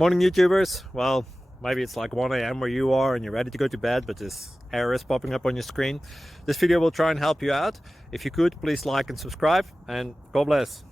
Morning YouTubers. Well, maybe it's like 1 a.m. where you are and you're ready to go to bed, but this error is popping up on your screen. This video will try and help you out. If you could, please like and subscribe, and God bless.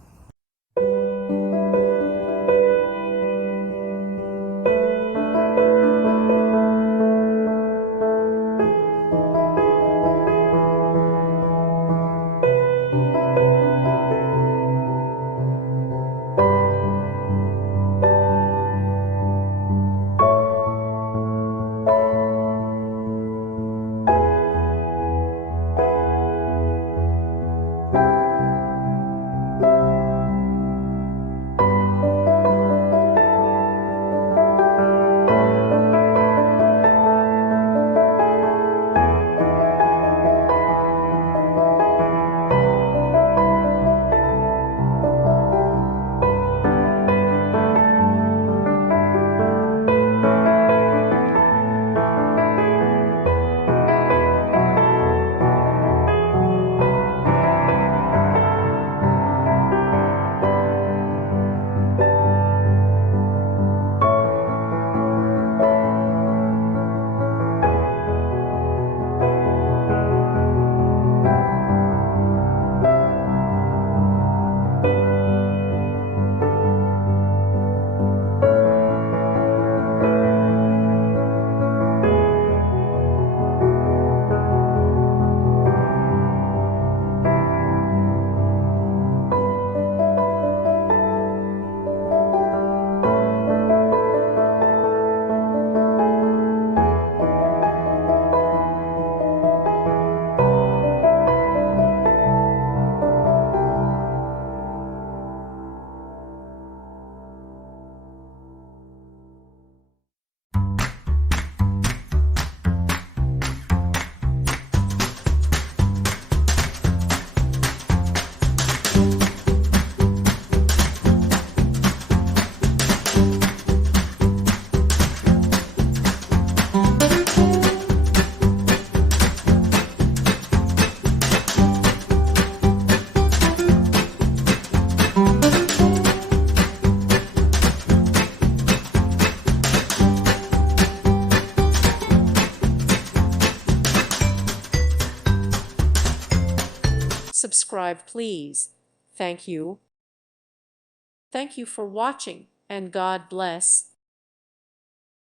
Subscribe, please. Thank you. Thank you for watching, and God bless.